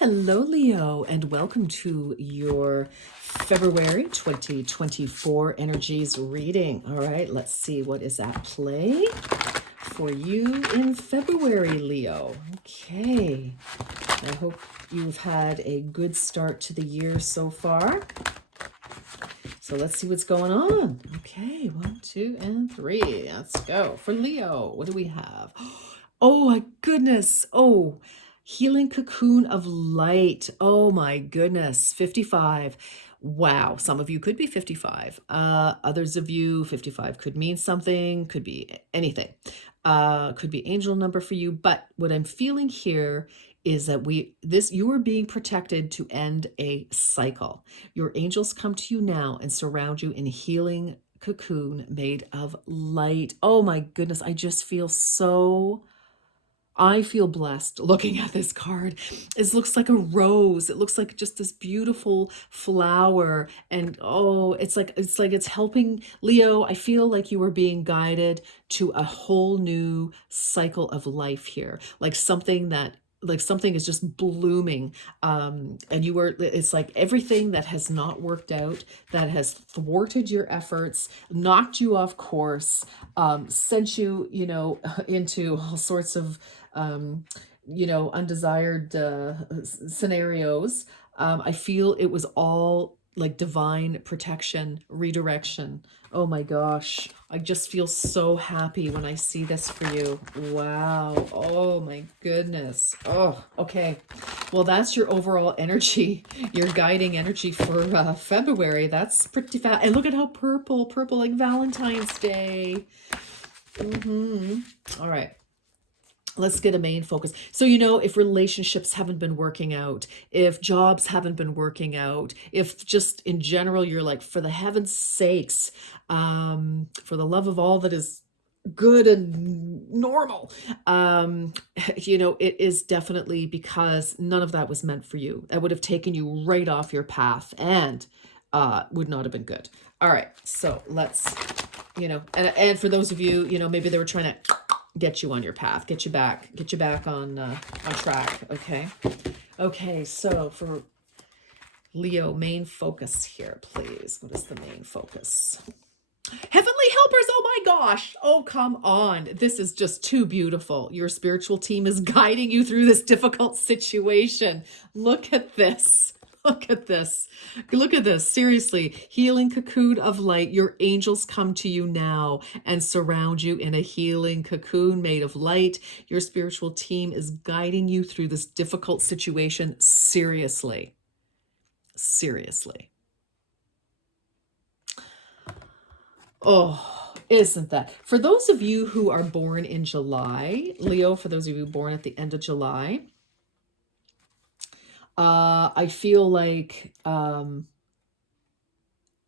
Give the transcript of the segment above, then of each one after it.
Hello, Leo, and welcome to your February 2024 energies reading. All right, let's see what is at play for you in February, Leo. Okay, I hope you've had a good start to the year so far. So let's see what's going on. Okay, 1, 2, and 3. Let's go. For Leo, what do we have? Oh my goodness. Oh, healing cocoon of light. Oh my goodness. 55. Wow. Some of you could be 55. Others of you, 55 could mean something, could be anything. Could be angel number for you. But what I'm feeling here is that you are being protected to end a cycle. Your angels come to you now and surround you in healing cocoon made of light. Oh my goodness, I feel blessed looking at this card. It looks like a rose. It looks like just this beautiful flower. And oh, it's like it's helping Leo. I feel like you are being guided to a whole new cycle of life here. Like something is just blooming, and it's like everything that has not worked out, that has thwarted your efforts, knocked you off course, sent you into all sorts of undesired scenarios. I feel it was all like divine protection, redirection. Oh my gosh, I just feel so happy when I see this for you. Wow. Oh my goodness. Oh, okay. Well, that's your overall energy, your guiding energy for February. That's pretty fast. And look at how purple like Valentine's Day. All right. Let's get a main focus. So, if relationships haven't been working out, if jobs haven't been working out, if just in general, you're like, for the heaven's sakes, for the love of all that is good and normal, it is definitely because none of that was meant for you. That would have taken you right off your path and would not have been good. All right. So let's, and for those of you, maybe they were trying to get you on your path, get you back on track. Okay, so for Leo, main focus here, please. What is the main focus? Heavenly helpers. Oh my gosh. Oh, come on. This is just too beautiful. Your spiritual team is guiding you through this difficult situation. Look at this. Look at this. Look at this. Seriously. Healing cocoon of light. Your angels come to you now and surround you in a healing cocoon made of light. Your spiritual team is guiding you through this difficult situation. Seriously. Seriously. Oh, isn't that? For those of you who are born in July, Leo, for those of you born at the end of July, I feel like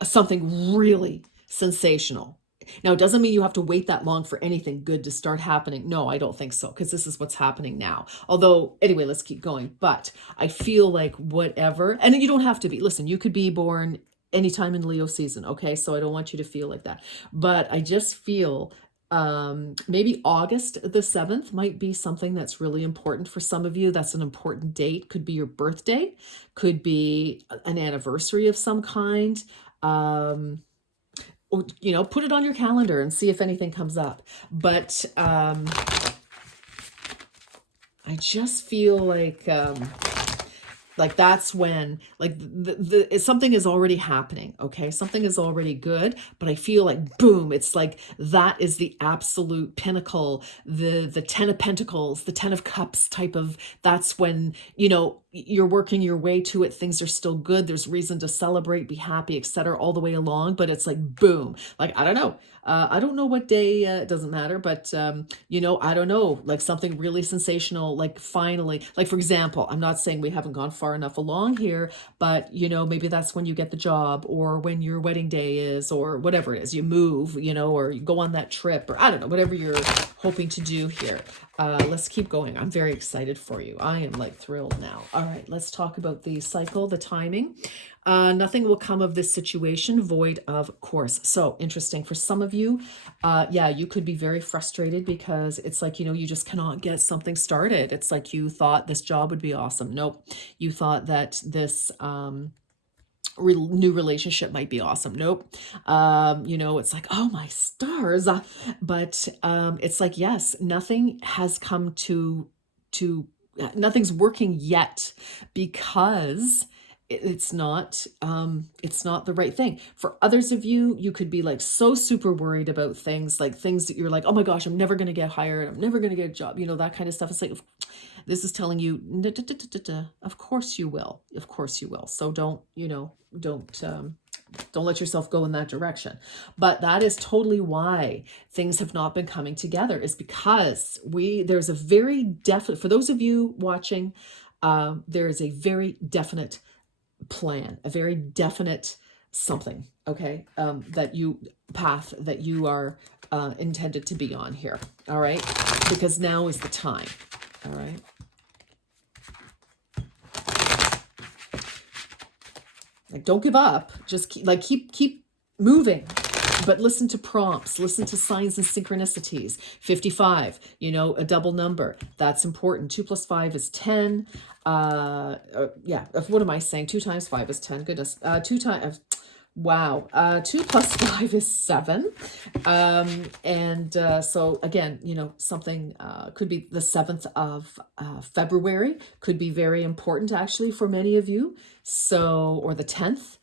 something really sensational. Now, it doesn't mean you have to wait that long for anything good to start happening. No, I don't think so, because this is what's happening now. Although, anyway, let's keep going. But I feel like whatever, and you don't have to be, listen, you could be born anytime in Leo season, okay? So I don't want you to feel like that. But I just feel maybe August the 7th might be something that's really important for some of you. That's an important date. Could be your birthday, could be an anniversary of some kind. Put it on your calendar and see if anything comes up. But I just feel like that's when something is already happening. Okay, something is already good, but I feel like boom, it's like that is the absolute pinnacle, the 10 of Pentacles, the 10 of Cups type of, that's when you're working your way to it. Things are still good. There's reason to celebrate, be happy, etc. all the way along, but it's like boom. Like I don't know what day, it doesn't matter, but I don't know, like something really sensational, like finally, like for example, I'm not saying we haven't gone far enough along here, but maybe that's when you get the job, or when your wedding day is, or whatever it is, you move, or you go on that trip, or I don't know, whatever you're hoping to do here. Let's keep going. I'm very excited for you. I am like thrilled now. All right, let's talk about the cycle, the timing. Nothing will come of this situation void of course. So interesting for some of you. Yeah, you could be very frustrated because it's like, you just cannot get something started. It's like you thought this job would be awesome. Nope. You thought that this, new relationship might be awesome. Nope. It's like, oh my stars. But it's like, yes, nothing has come nothing's working yet because it's not the right thing. For others of you, you could be like so super worried about things, like things that you're like, oh my gosh, I'm never going to get hired, I'm never going to get a job, that kind of stuff. It's like, this is telling you, of course you will, of course you will. So don't let yourself go in that direction. But that is totally why things have not been coming together, is because there's a very definite, for those of you watching, there is a very definite plan, a very definite something, okay, path that you are intended to be on here. All right, because now is the time. All right. Like, don't give up. Just keep moving. But listen to prompts, listen to signs and synchronicities. 55, a double number. That's important. 2 + 5 is 10. Yeah, what am I saying? 2 times 5 is 10. Goodness. 2 times, wow. 2 + 5 is 7. So again, something could be the 7th of February, could be very important actually for many of you. So, or the 10th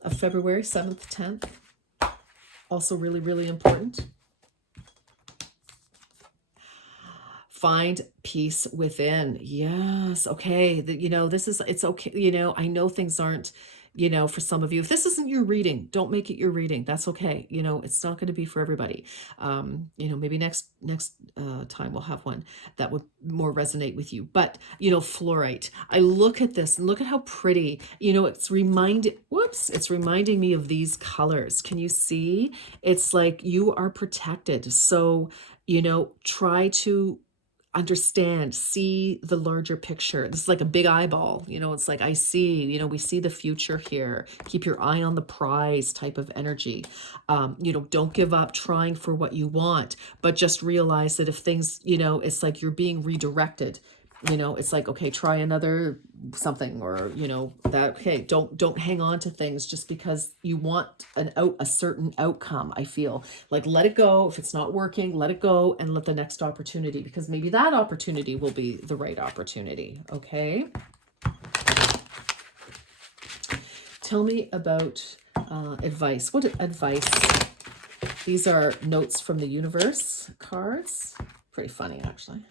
of February, 7th, 10th. Also really, really important. Find peace within. Yes. Okay. It's okay. I know things aren't, for some of you, if this isn't your reading, don't make it your reading. That's okay. It's not going to be for everybody. Maybe next time we'll have one that would more resonate with you. But, fluorite, I look at this and look at how pretty, it's reminding me of these colors. Can you see? It's like you are protected. So, try to understand, see the larger picture. This is like a big eyeball, it's like, I see, we see the future here. Keep your eye on the prize type of energy. Don't give up trying for what you want, but just realize that if things, it's like you're being redirected. It's like, okay, try another something, or, that, okay, don't hang on to things just because you want a certain outcome. I feel like, let it go. If it's not working, let it go and let the next opportunity, because maybe that opportunity will be the right opportunity. Okay. Tell me about advice. What advice? These are notes from the universe cards. Pretty funny, actually.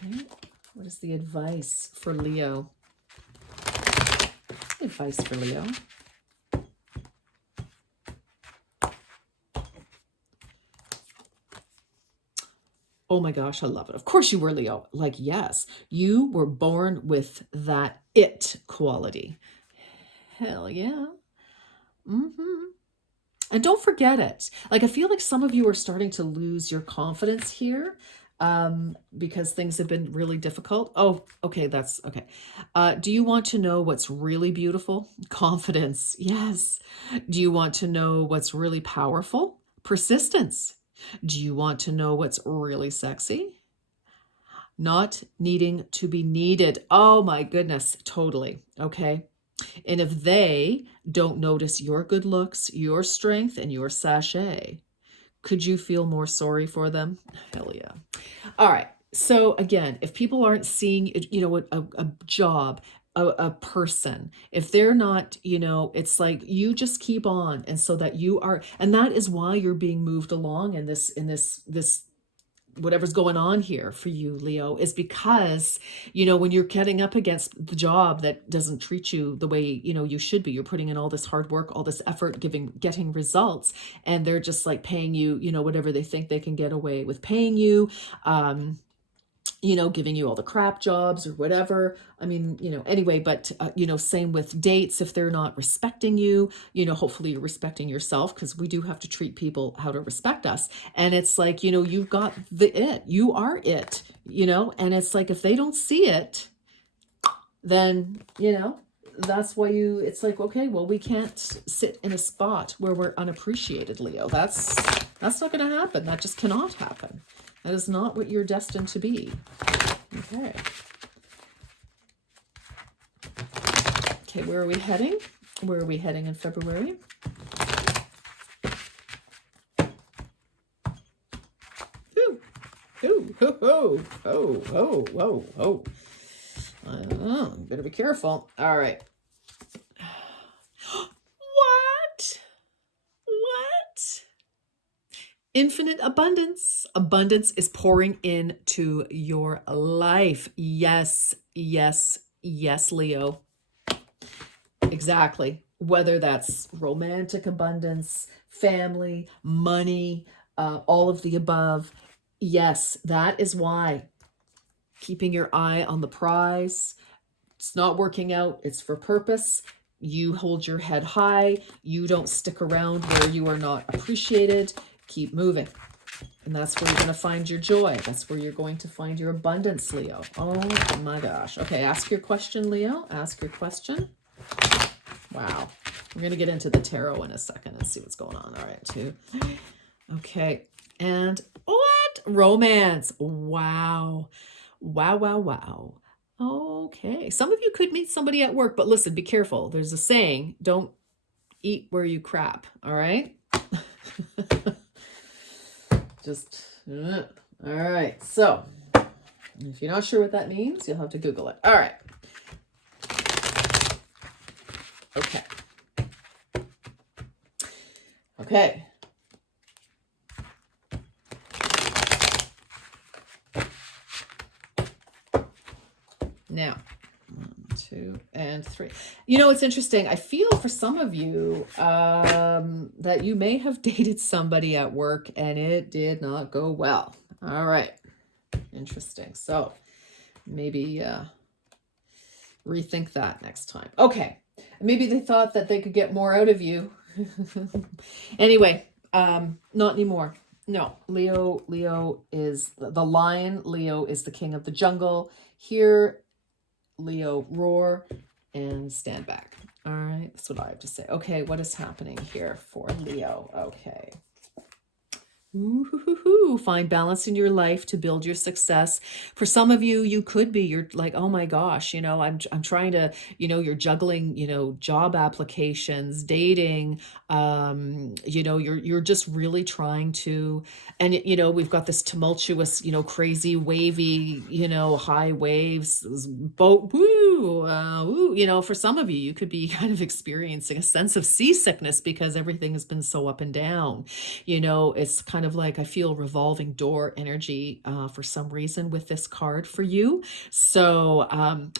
Okay. What is the advice for Leo? Advice for Leo. Oh my gosh, I love it. Of course you were, Leo. Like, yes, you were born with that it quality. Hell yeah. And don't forget it. Like, I feel like some of you are starting to lose your confidence here, because things have been really difficult. Oh, okay, that's okay. Do you want to know what's really beautiful? Confidence. Yes. Do you want to know what's really powerful? Persistence. Do you want to know what's really sexy? Not needing to be needed. Oh my goodness, totally. Okay. And if they don't notice your good looks, your strength, and your sachet, could you feel more sorry for them? Hell yeah. All right. So again, if people aren't seeing, a job, a person, if they're not, it's like you just keep on. And so that you are, and that is why you're being moved along in this whatever's going on here for you, Leo, is because, when you're getting up against the job that doesn't treat you the way, you should be, you're putting in all this hard work, all this effort, getting results, and they're just like paying you, whatever they think they can get away with paying you. giving you all the crap jobs or whatever. I mean, anyway, but, same with dates. If they're not respecting you, hopefully you're respecting yourself, because we do have to treat people how to respect us. And it's like, you've got you are it, and it's like, if they don't see it, then, that's why it's like, okay, well, we can't sit in a spot where we're unappreciated, Leo. That's not going to happen. That just cannot happen. That is not what you're destined to be. Okay. Okay, where are we heading? Where are we heading in February? Ooh, ooh, ho, ho, ho, ho, ho. I don't know. Better be careful. All right. What? What? Infinite abundance. Abundance is pouring into your life. Yes, yes, yes, Leo. Exactly. Whether that's romantic abundance, family, money, all of the above. Yes, that is why. Keeping your eye on the prize. It's not working out. It's for purpose. You hold your head high. You don't stick around where you are not appreciated. Keep moving. And that's where you're going to find your joy. That's where you're going to find your abundance, Leo. Oh my gosh. Okay, ask your question, Leo. Ask your question. Wow. We're going to get into the tarot in a second and see what's going on. All right, 2. Okay. And what? Romance. Wow. Wow, wow, wow. Okay. Some of you could meet somebody at work, but listen, be careful. There's a saying, don't eat where you crap. All right. Just, all right. So if you're not sure what that means, you'll have to Google it. All right. Okay. Okay. Now, 1, 2, and 3. It's interesting. I feel for some of you that you may have dated somebody at work and it did not go well. All right. Interesting. So maybe rethink that next time. Okay. Maybe they thought that they could get more out of you. Anyway, not anymore. No, Leo is the lion. Leo is the king of the jungle. Here, Leo, roar and stand back. All right, that's what I have to say. Okay, what is happening here for Leo? Okay. Ooh, find balance in your life to build your success. For some of you, you're like, oh my gosh, I'm trying to, you're juggling, job applications, dating, you're just really trying to, and we've got this tumultuous, crazy wavy, high waves, boat, woo, woo, for some of you, you could be kind of experiencing a sense of seasickness because everything has been so up and down. It's kind of like I feel revolving door energy for some reason with this card for you. So,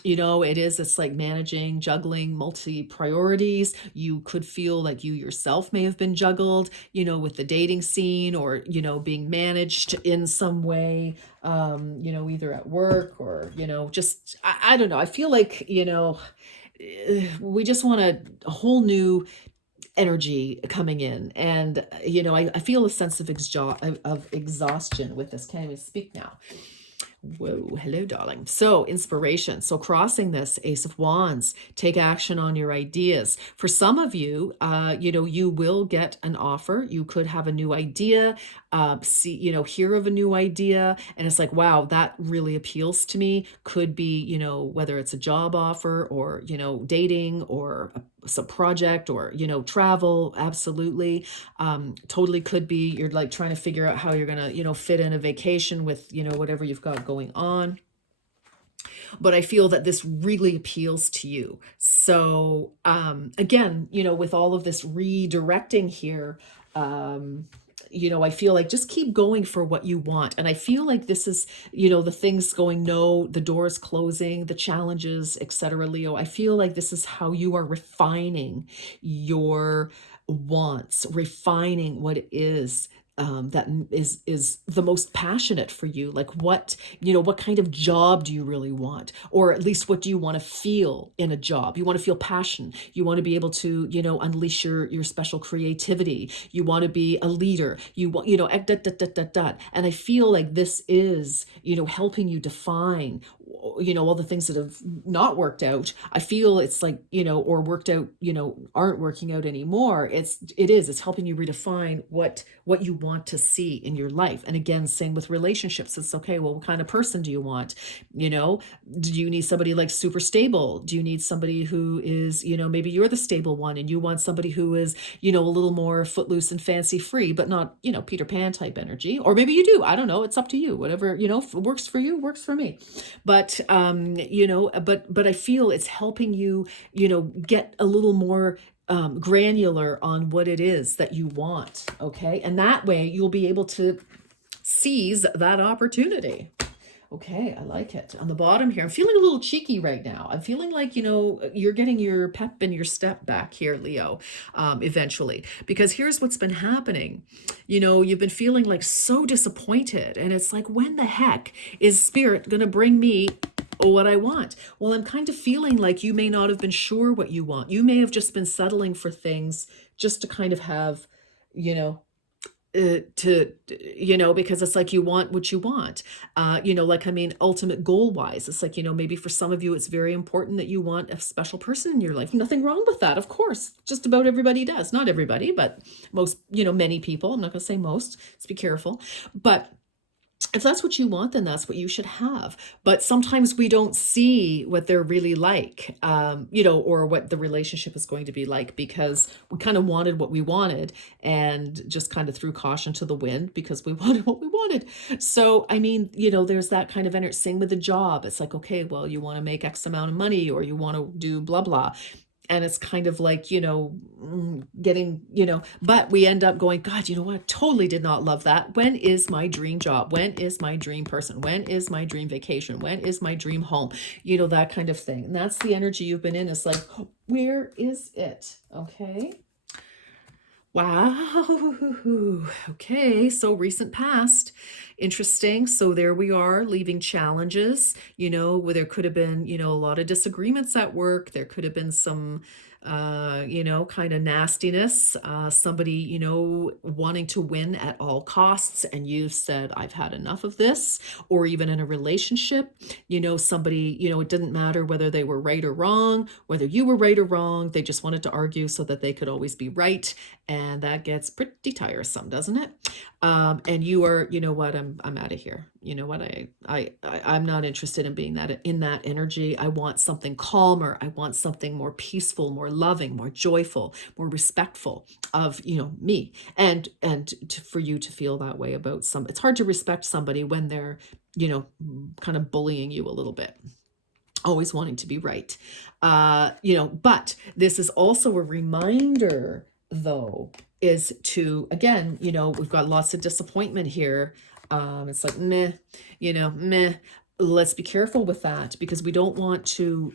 it's like managing, juggling multi priorities. You could feel like you yourself may have been juggled, with the dating scene or, being managed in some way, either at work or, just, I don't know. I feel like, we just want a whole new energy coming in, and I feel a sense of exhaustion with this. Can't even speak now. Whoa, hello, darling. So, inspiration. So, crossing this Ace of Wands, take action on your ideas. For some of you, you will get an offer. You could have a new idea, hear of a new idea, and it's like, wow, that really appeals to me. Could be, whether it's a job offer or, dating or some project or, travel. Absolutely. Totally could be you're like trying to figure out how you're going to, fit in a vacation with, whatever you've got going on. But I feel that this really appeals to you. So, again, with all of this redirecting here, I feel like just keep going for what you want. And I feel like this is, the things going no, the doors closing, the challenges, etc. Leo, I feel like this is how you are refining your wants, refining what it is is the most passionate for you. Like what, what kind of job do you really want? Or at least what do you want to feel in a job? You want to feel passion. You want to be able to, unleash your special creativity. You want to be a leader. You want, dot, dot, dot, dot, dot. And I feel like this is, helping you define, all the things that have not worked out. I feel it's like, or worked out, aren't working out anymore. It's helping you redefine what you want to see in your life. And again, same with relationships. It's okay. Well, what kind of person do you want? Do you need somebody like super stable? Do you need somebody who is, maybe you're the stable one and you want somebody who is, a little more footloose and fancy free, but not, Peter Pan type energy. Or maybe you do. I don't know. It's up to you. Whatever, works for you, works for me. But, but I feel it's helping you, get a little more granular on what it is that you want. Okay. And that way you'll be able to seize that opportunity. Okay, I like it. On the bottom here, I'm feeling a little cheeky right now. I'm feeling like, you're getting your pep and your step back here, Leo, eventually. Because here's what's been happening. You've been feeling like so disappointed. And it's like, when the heck is Spirit going to bring me what I want? Well, I'm kind of feeling like you may not have been sure what you want. You may have just been settling for things just to kind of have, because it's like you want what you want, ultimate goal wise, it's like, maybe for some of you, it's very important that you want a special person in your life. Nothing wrong with that. Of course, just about everybody does. Not everybody, but most, many people. I'm not going to say most. Let's be careful. But if that's what you want, then that's what you should have. But sometimes we don't see what they're really like, or what the relationship is going to be like, because we kind of wanted what we wanted and just kind of threw caution to the wind because we wanted what we wanted. So, there's that kind of energy. Same with the job. It's like, okay, well, you want to make X amount of money or you want to do blah, blah. And it's kind of like, getting, but we end up going, God, you know what? Totally did not love that. When is my dream job? When is my dream person? When is my dream vacation? When is my dream home? That kind of thing. And that's the energy you've been in. It's like, where is it? Okay. Wow. Okay. So recent past. Interesting. So there we are, leaving challenges, where there could have been, a lot of disagreements at work. There could have been some, kind of nastiness, somebody, wanting to win at all costs. And you've said, I've had enough of this. Or even in a relationship, somebody, it didn't matter whether they were right or wrong, whether you were right or wrong. They just wanted to argue so that they could always be right. And that gets pretty tiresome, doesn't it? And you are, what, I'm out of here. You know what? I'm not interested in being in that energy. I want something calmer. I want something more peaceful, more loving, more joyful, more respectful of, me. And for you to feel that way about it's hard to respect somebody when they're, kind of bullying you a little bit, always wanting to be right. But this is also a reminder, though, is to, again, we've got lots of disappointment here. It's like, meh, meh. Let's be careful with that, because we don't want to,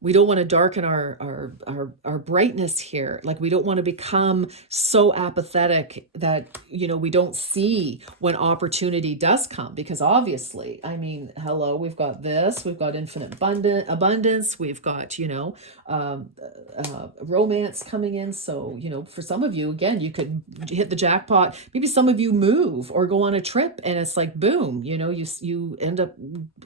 we don't want to darken our brightness here. Like, we don't want to become so apathetic that, we don't see when opportunity does come, because obviously, hello, we've got this, we've got infinite abundance, we've got, romance coming in. So, for some of you, again, you could hit the jackpot. Maybe some of you move or go on a trip and it's like, boom, you end up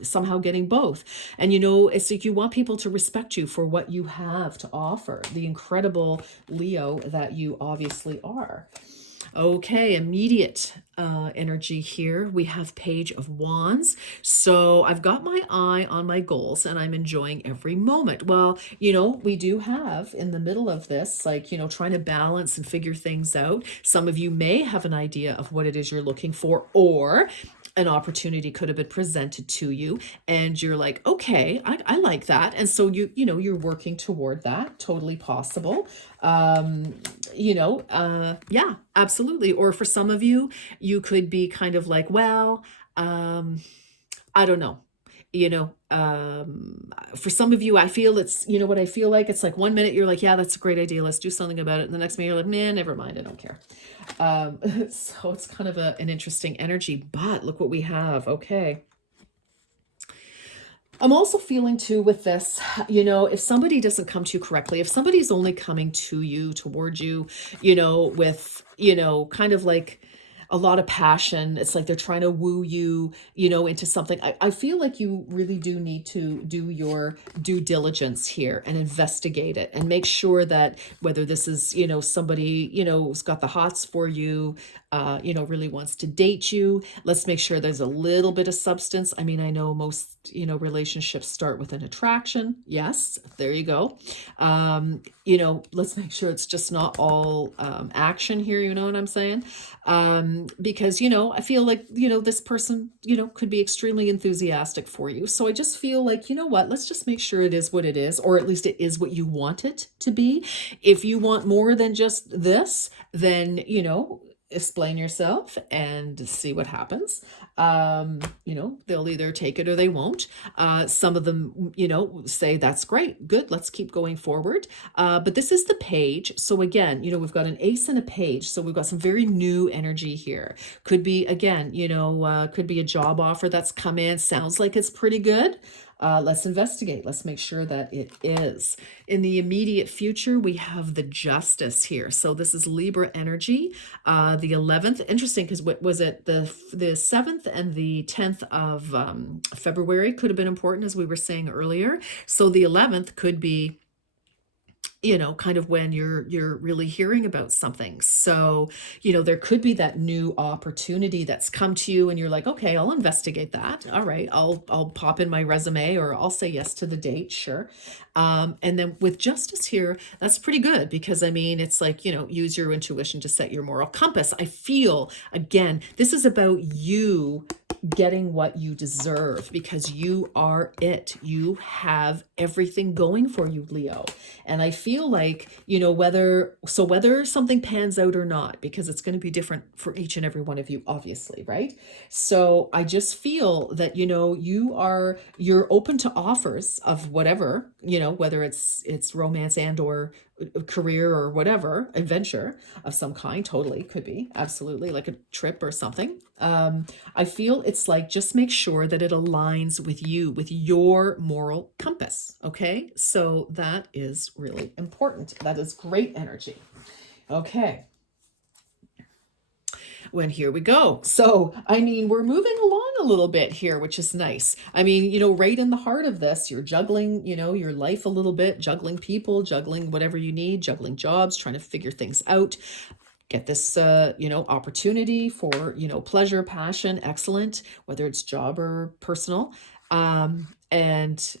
somehow getting both. And, it's like you want people to respect you for what you have to offer, the incredible Leo that you obviously are. Okay, immediate energy here. We have Page of Wands. So I've got my eye on my goals and I'm enjoying every moment. Well, we do have in the middle of this, like, trying to balance and figure things out. Some of you may have an idea of what it is you're looking for, or an opportunity could have been presented to you and you're like, okay, I like that. And so you're working toward that. Totally possible. Yeah, absolutely. Or for some of you, you could be kind of like, well, I don't know. you know, for some of you, I feel it's, you know what I feel like? It's like 1 minute you're like, yeah, that's a great idea. Let's do something about it. And the next minute you're like, man, never mind. I don't care. So it's kind of an interesting energy, but look what we have. Okay. I'm also feeling too with this, you know, if somebody doesn't come to you correctly, if somebody's only coming to you, towards you, you know, with, you know, kind of like a lot of passion, it's like they're trying to woo you, you know, into something. I feel like you really do need to do your due diligence here and investigate it and make sure that whether this is, you know, somebody, you know, who's got the hots for you, you know, really wants to date you. Let's make sure there's a little bit of substance. I mean, I know most, you know, relationships start with an attraction. Yes, there you go. You know, let's make sure it's just not all action here. You know what I'm saying? Because, you know, I feel like, you know, this person, you know, could be extremely enthusiastic for you. So I just feel like, you know what, let's just make sure it is what it is, or at least it is what you want it to be. If you want more than just this, then, you know, explain yourself and see what happens. You know, they'll either take it or they won't. Some of them, you know, say that's great, good, let's keep going forward. But this is the page. So again, you know, we've got an ace and a page. So we've got some very new energy here. Could be, again, you know, could be a job offer that's come in. Sounds like it's pretty good. Let's investigate. Let's make sure that it is. In the immediate future, we have the justice here. So this is Libra energy. The 11th, interesting, because what was it? The 7th and the 10th of February could have been important, as we were saying earlier. So the 11th could be, you know, kind of when you're really hearing about something. So, you know, there could be that new opportunity that's come to you and you're like, okay, I'll investigate that. All right, I'll pop in my resume, or I'll say yes to the date, sure. And then with justice here, that's pretty good, because I mean, it's like, you know, use your intuition to set your moral compass. I feel, again, this is about you getting what you deserve, because you are it. You have everything going for you, Leo. And I feel like, you know, whether something pans out or not, because it's going to be different for each and every one of you, obviously, right? So I just feel that, you know, you're open to offers of whatever, you know, whether it's romance and or career or whatever, adventure of some kind. Totally could be, absolutely, like a trip or something. I feel it's like, just make sure that it aligns with you, with your moral compass. Okay, so that is really important. That is great energy. Okay, when here we go. So, I mean, we're moving along a little bit here, which is nice. I mean, you know, right in the heart of this, you're juggling, you know, your life a little bit, juggling people, juggling whatever you need, juggling jobs, trying to figure things out. Get this, you know, opportunity for, you know, pleasure, passion, excellent, whether it's job or personal. And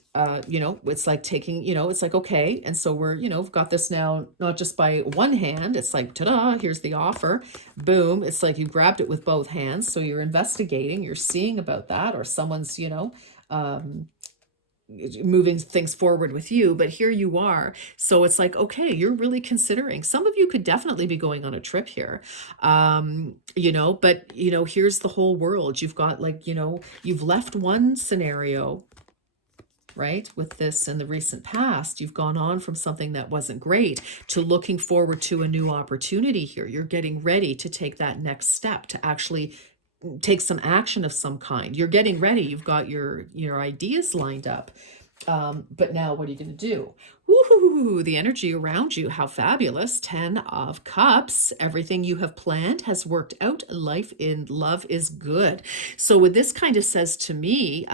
you know, it's like taking, you know, it's like, okay, and so we're, you know, we've got this now, not just by one hand. It's like, ta-da, here's the offer, boom. It's like you grabbed it with both hands. So you're investigating, you're seeing about that, or someone's, you know, moving things forward with you, but here you are. So it's like, okay, you're really considering. Some of you could definitely be going on a trip here. You know, but you know, here's the whole world. You've got, like, you know, you've left one scenario, right? With this in the recent past, you've gone on from something that wasn't great to looking forward to a new opportunity here. You're getting ready to take that next step, to actually take some action of some kind. You're getting ready. You've got your ideas lined up. But now what are you going to do? Woohoo! The energy around you, how fabulous. 10 of Cups. Everything you have planned has worked out. Life in love is good. So what this kind of says to me,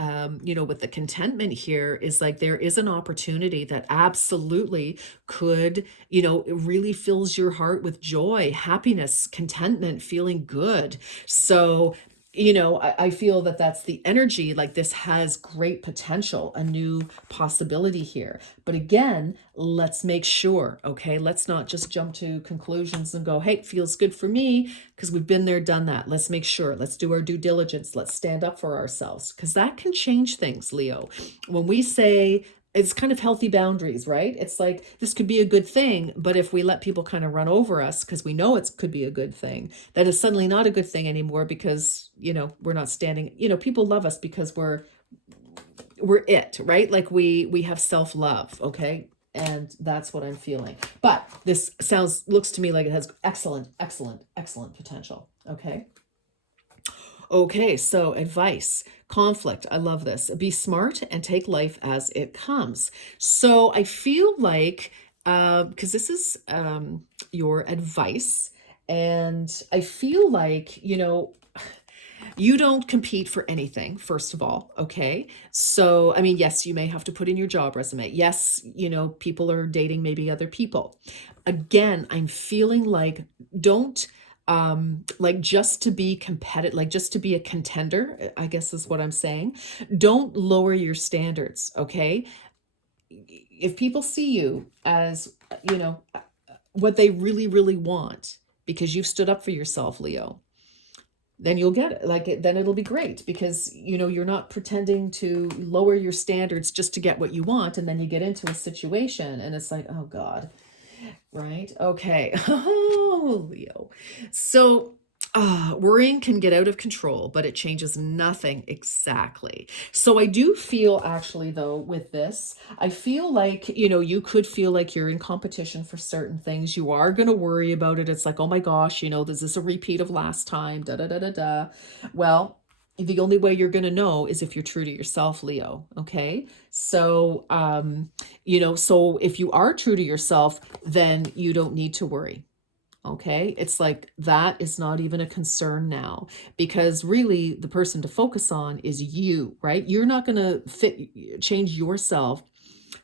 you know, with the contentment here, is like there is an opportunity that absolutely could, you know, it really fills your heart with joy, happiness, contentment, feeling good. So, you know, I feel that that's the energy. Like, this has great potential, a new possibility here. But again, let's make sure, okay? Let's not just jump to conclusions and go, hey, it feels good for me, because we've been there, done that. Let's make sure. Let's do our due diligence. Let's stand up for ourselves, because that can change things, Leo. When we say, it's kind of healthy boundaries, right? It's like, this could be a good thing, but if we let people kind of run over us because we know it could be a good thing, that is suddenly not a good thing anymore, because, you know, we're not standing, you know, people love us because we're it, right? Like we have self-love, okay? And that's what I'm feeling. But this looks to me like it has excellent, excellent, excellent potential. Okay. Okay, so advice, conflict. I love this. Be smart and take life as it comes. So I feel like, because this is your advice, and I feel like, you don't compete for anything, first of all. Okay. So, I mean, yes, you may have to put in your job resume. Yes, people are dating maybe other people. Again, I'm feeling like don't like just to be competitive, like just to be a contender, I guess is what I'm saying. Don't lower your standards. Okay. If people see you as, what they really, really want, because you've stood up for yourself, Leo, then you'll get it. Then it'll be great, because you're not pretending to lower your standards just to get what you want, and then you get into a situation and it's like, oh God. Right? Okay. Oh, Leo. So, worrying can get out of control, but it changes nothing exactly. So I do feel, actually, though, with this, I feel like, you could feel like you're in competition for certain things. You are going to worry about it. It's like, oh my gosh, is this a repeat of last time? Da da da da da. Well, the only way you're going to know is if you're true to yourself, Leo. Okay. So, so if you are true to yourself, then you don't need to worry. Okay. It's like that is not even a concern now, because really the person to focus on is you, right? You're not going to change yourself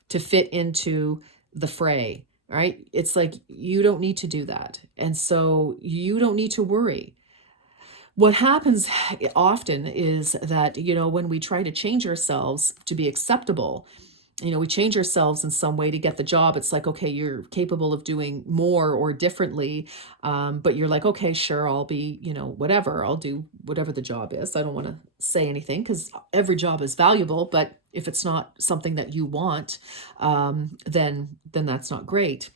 to fit into the fray, right? It's like you don't need to do that. And so you don't need to worry. What happens often is that, when we try to change ourselves to be acceptable, we change ourselves in some way to get the job. It's like, okay, you're capable of doing more or differently. But you're like, okay, sure, I'll be, whatever, I'll do whatever the job is. I don't want to say anything, because every job is valuable, but if it's not something that you want, then that's not great.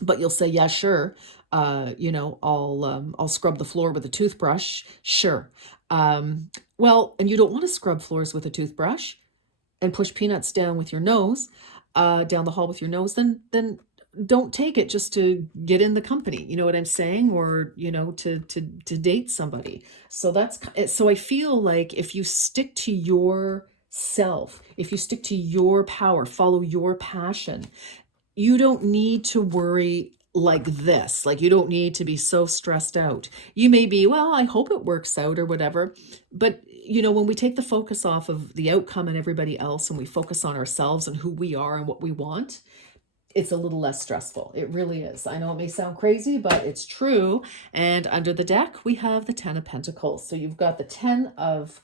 But you'll say, yeah, sure. I'll scrub the floor with a toothbrush. Sure. Well, and you don't want to scrub floors with a toothbrush and push peanuts down with your nose, down the hall with your nose, then don't take it just to get in the company. You know what I'm saying? Or, to date somebody. So I feel like if you stick to yourself, if you stick to your power, follow your passion, you don't need to worry like this. Like, you don't need to be so stressed out. You may be, well, I hope it works out or whatever. But, when we take the focus off of the outcome and everybody else, and we focus on ourselves and who we are and what we want, it's a little less stressful. It really is. I know it may sound crazy, but it's true. And under the deck, we have the 10 of Pentacles. So you've got the 10 of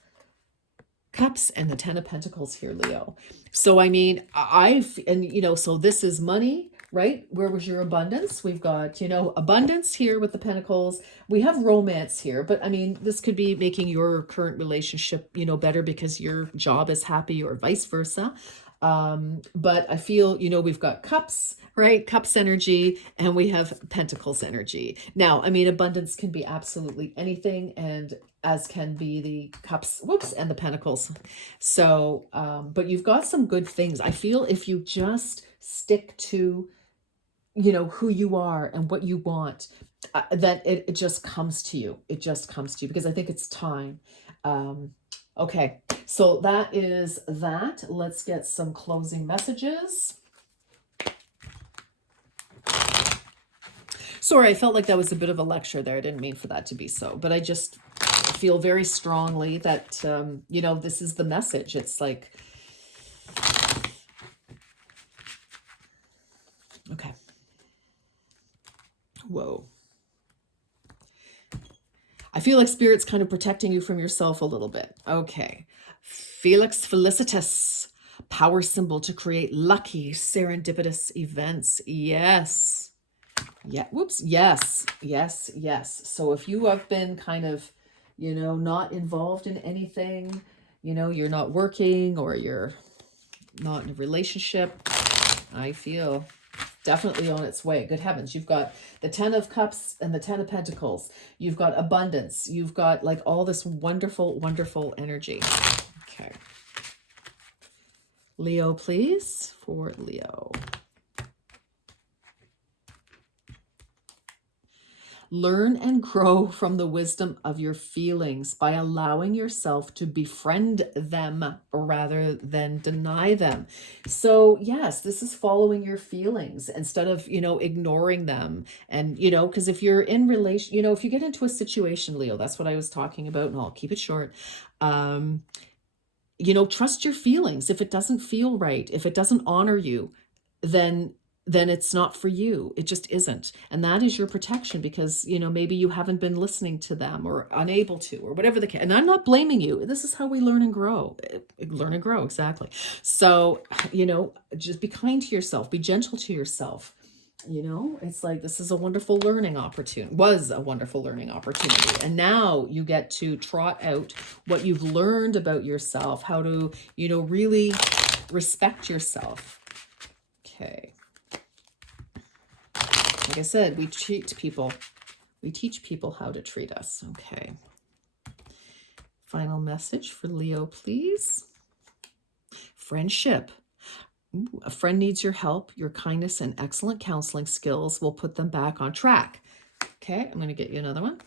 Cups and the 10 of Pentacles here, Leo. So, I mean, so this is money, right? Where was your abundance? We've got, abundance here with the Pentacles. We have romance here, but I mean, this could be making your current relationship, better because your job is happy, or vice versa. But I feel, we've got Cups, right? Cups energy, and we have Pentacles energy. Now, I mean, abundance can be absolutely anything, and as can be the Cups, and the Pentacles. So, but you've got some good things. I feel if you just stick to, who you are and what you want, that it just comes to you. It just comes to you, because I think it's time. Okay, so that is that. Let's get some closing messages. Sorry, I felt like that was a bit of a lecture there. I didn't mean for that to be so, but I just feel very strongly that, this is the message. It's like, okay. Whoa. I feel like Spirit's kind of protecting you from yourself a little bit. Okay. Felix Felicitas, power symbol to create lucky, serendipitous events. Yes. Yeah. Whoops. Yes. Yes. Yes. So if you have been kind of, not involved in anything, you're not working, or you're not in a relationship, I feel definitely on its way. Good heavens. You've got the 10 of Cups and the 10 of Pentacles. You've got abundance. You've got like all this wonderful, wonderful energy. Okay. Leo, please, for Leo. Learn and grow from the wisdom of your feelings by allowing yourself to befriend them rather than deny them. So, yes, this is following your feelings instead of, ignoring them. And, because if you're in relation, if you get into a situation, Leo, that's what I was talking about, and I'll keep it short. Trust your feelings. If it doesn't feel right, if it doesn't honor you, then it's not for you. It just isn't. And that is your protection because, maybe you haven't been listening to them or unable to, or whatever the case. And I'm not blaming you. This is how we learn and grow. Learn and grow, exactly. So, just be kind to yourself, be gentle to yourself. It's like this is a wonderful learning opportunity, was a wonderful learning opportunity. And now you get to trot out what you've learned about yourself, how to, really respect yourself. Okay. Like I said, we teach people how to treat us. Okay. Final message for Leo, please. Friendship. Ooh, a friend needs your help. Your kindness and excellent counseling skills will put them back on track. Okay, I'm going to get you another one.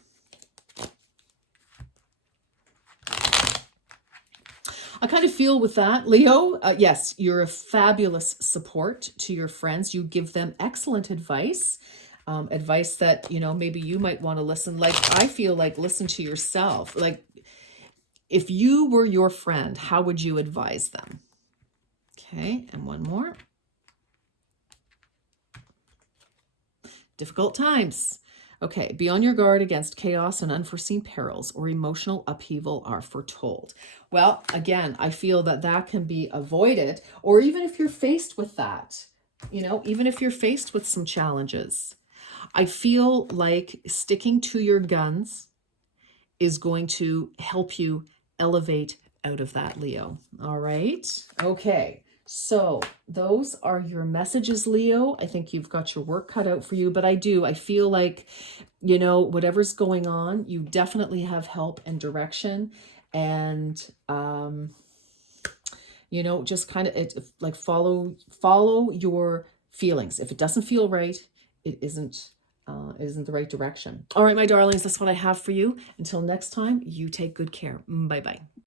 I kind of feel with that, Leo, yes, you're a fabulous support to your friends. You give them excellent advice, advice that, maybe you might want to listen. Like, I feel like listen to yourself. Like, if you were your friend, how would you advise them? Okay, and one more. Difficult times. Okay, be on your guard against chaos and unforeseen perils or emotional upheaval are foretold. Well, again, I feel that can be avoided, or even if you're faced with that, even if you're faced with some challenges, I feel like sticking to your guns is going to help you elevate out of that, Leo. All right. Okay. So those are your messages, Leo. I think you've got your work cut out for you, but I feel like, whatever's going on, you definitely have help and direction, and, just kind of like follow your feelings. If it doesn't feel right, it isn't the right direction. All right, my darlings, that's what I have for you. Until next time, you take good care. Bye-bye.